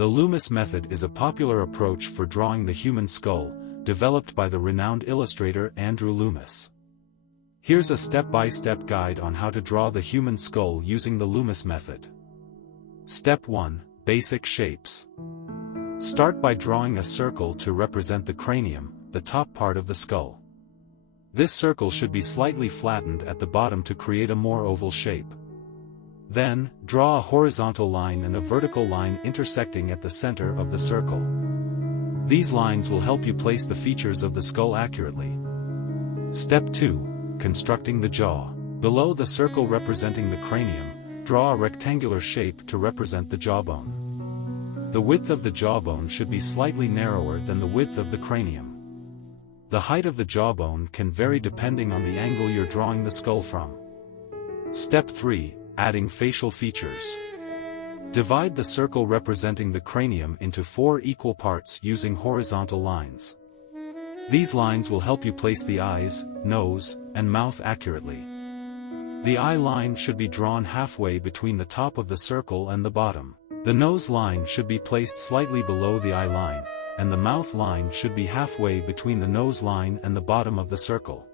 The loomis method is a popular approach for drawing the human skull, developed by the renowned illustrator Andrew Loomis. Here's a step-by-step guide on how to draw the human skull using the loomis method. Step 1. Basic shapes. Start by drawing a circle to represent the cranium, the top part of the skull. This circle should be slightly flattened at the bottom to create a more oval shape. Then, draw a horizontal line and a vertical line intersecting at the center of the circle. These lines will help you place the features of the skull accurately. Step 2. Constructing the jaw. Below the circle representing the cranium, draw a rectangular shape to represent the jawbone. The width of the jawbone should be slightly narrower than the width of the cranium. The height of the jawbone can vary depending on the angle you're drawing the skull from. Step 3. Adding facial features. Divide the circle representing the cranium into 4 equal parts using horizontal lines. These lines will help you place the eyes, nose, and mouth accurately. The eye line should be drawn halfway between the top of the circle and the bottom. The nose line should be placed slightly below the eye line, and the mouth line should be halfway between the nose line and the bottom of the circle.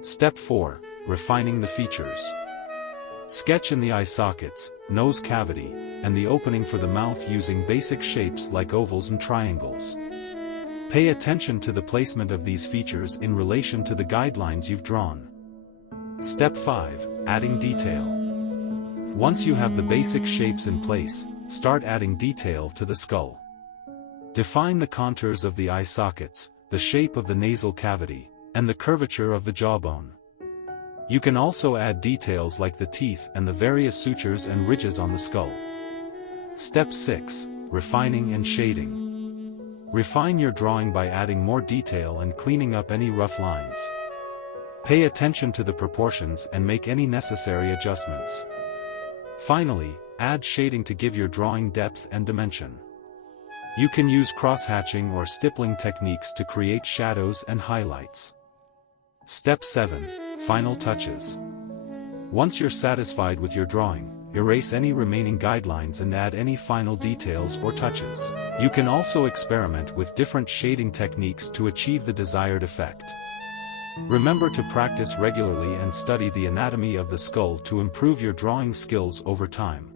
Step 4. Refining the features. Sketch in the eye sockets, nose cavity, and the opening for the mouth using basic shapes like ovals and triangles. Pay attention to the placement of these features in relation to the guidelines you've drawn. Step 5. Adding detail. Once you have the basic shapes in place, start adding detail to the skull. Define the contours of the eye sockets, the shape of the nasal cavity, and the curvature of the jawbone. You can also add details like the teeth and the various sutures and ridges on the skull. Step 6. Refining and shading. Refine your drawing by adding more detail and cleaning up any rough lines. Pay attention to the proportions and make any necessary adjustments. Finally, add shading to give your drawing depth and dimension. You can use cross-hatching or stippling techniques to create shadows and highlights. Step 7. Final touches. Once you're satisfied with your drawing, erase any remaining guidelines and add any final details or touches. You can also experiment with different shading techniques to achieve the desired effect. Remember to practice regularly and study the anatomy of the skull to improve your drawing skills over time.